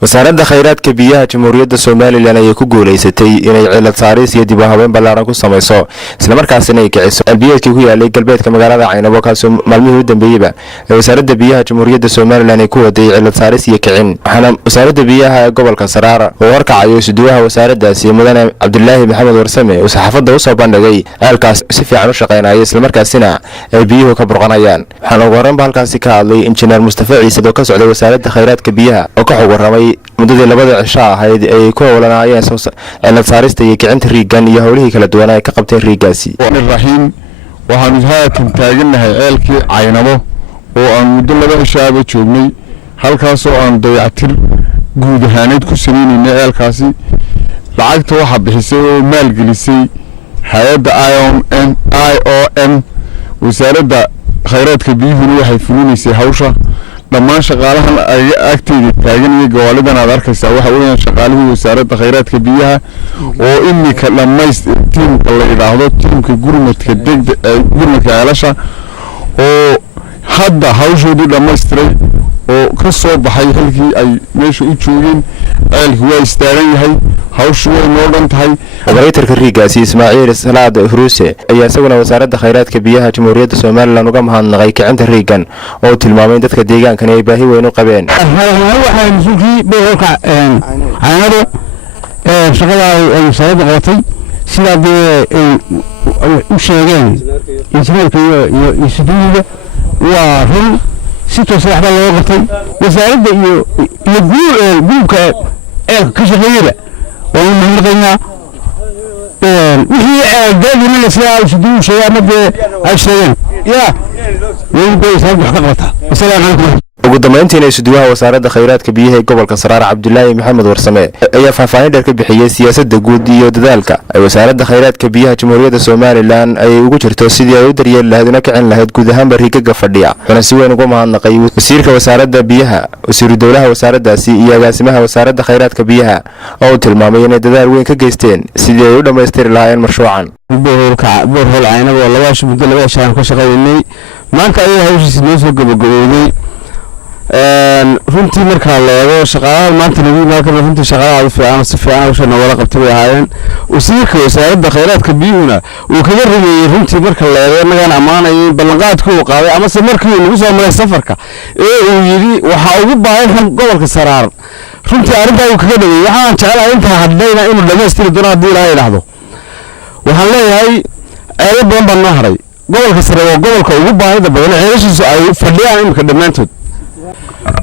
wasaaradda khayraadka biyaha Jamhuuriyadda Soomaaliland ayaa ku guuleysatay inay cilad saaris iyo dib u habeyn ballaaran ku samayso isla markaasina ay kiciso biyeedkii ku yaalay galbeedka magaalada Caynabo kaasoo maalmihii u dambeeyay wasaaradda biyaha Jamhuuriyadda Soomaaliland ay ku waday cilad saaris iyo kicin waxaana wasaaradda biyaha gobolka Saraara oo warkacayo suduwaha wasaaraddaasi mudane Cabdullaahi Maxamed Warsame oo saxaafadda u soo bandhigay halkaas si fiican u shaqeynaya isla markaasina ay biyuhu ka burqanayaan waxaana ugu horreyn halkaasi ka hadlay injineer Mustafa Ciise oo ka socday wasaaradda khayraadka biyaha oo ka xog waramay muddadii labada cisho ahayd ay ku howlanayeen cilad saarista iyo kicinta riigan iyo howlihii kala duwan ay ka qabteen riigaasi raxiim waxaanu haatan taaganahay ceelkii Caynabo oo aan muddo laba cisho ah joognay halkaas oo aan dayactir guud ahaaneed ku sameynay ceelkaasi lacagta waxa bixisay oo maalgelisay hay'adda IOM wasaaradda khayraadka biyuhu waxay fulinaysay hawsha dhammaan shaqaalahan ay agteeda taagan iyo gawaalidan aad arkaysaa waxa weeyaan shaqaalihii wasaaradda khayraadka biyaha oo imika tiimka la yiraahdo tiimka gurmadka gurmadka ceelasha oo hadda hawshoodii dhammaystiray oo ka soo baxay halkii ay meesha u joogeen ceelku waa istaagan yahay hawshu way noo dhan tahay operatorka riigaasi Ismaaciil Salaad Huruse ayaa isaguna wasaaradda khayraadka biyaha Jamhuuriyadda Soomaaliland uga mahadnaqay kicinta riigan oo tilmaamay dadka deegaankan ay baahi weyn u qabeen waxaan suuqii beelka Caynabo shaqada ay wasaaradda qabatay sida u sheegeen injineerka iyo suduuga waa run si toos ah loo qabtay wasaaradda iyo guubka ka shaqeeyay oo mahadnaqayna wixii dadina la siyaa suduuga sheegay ay sheegeen way beesad wax ka qabata assalaamu calaykum ugu dambeyntiina suduwaha wasaaradda khayraadka biyaha ee gobolka Saraara Cabdullaahi Maxamed Warsame ayaa faahfaahin dheer ka bixiyay siyaasadda guud iyo dadaalka ay wasaaradda khayraadka biyaha Jamhuuriyadda Soomaaliland ay ugu jirto sidii ay u daryeeli lahayd una kicin lahayd guud ahaan riigaga fadhiya waxaana si weyn uga mahadnaqay wasiirka wasaaradda biyaha wasiiru dowlaha wasaaraddaasi iyo agaasimaha wasaaradda khayraadka biyaha oo tilmaamay inay dadaal weyn ka geysteen sidii ay u dhameystiri lahaayeen mashruucan boorhol Caynabo muddo laba shan ka shaqeynay maanta ay hawshiisa noo soo gabagabowday runtii marka la eego shaqaalaha maanta naga runtii shaqaalaha fiican si fiican u wada qabtay bay ahaayeen wasiirka wasaaradda khayraadka biyuhuna uu kaga rumeeyay runtii marka la eego nagaan amaanayay ballanqaadkii uu qaaday ama se markii uu nagu soo maray safarka uu yiri waxa ugu baahan gobolka Saraar runtii arrinta uu kaga dhigay waxaan jecelahay inta hadlayna inuu dhameystiri doono hadii la yiraahdo waxaan leeyahay ay badan baan noo haray gobolka Saraar waa gobolka ugu baahida badan ceelashiisu ay fadhiyaan imka dhamaantood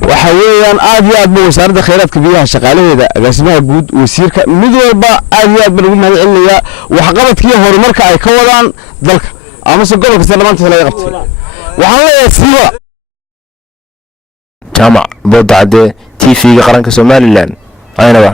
waxa weeyaan aad iyo aad buu wasaaradda khayraadka biyaha shaqaalaheeda agaasimaha guud wasiirka mid walba aad iyo aad baan ugu mahadcelinayaa wax qabadkii horumarka ay ka wadaan dalka ama se gobolka Soomaaliland laga qabtay waxaan leeyahay siwa Jaamac Boodacade TV-ga qaranka Soomaaliland Caynabo.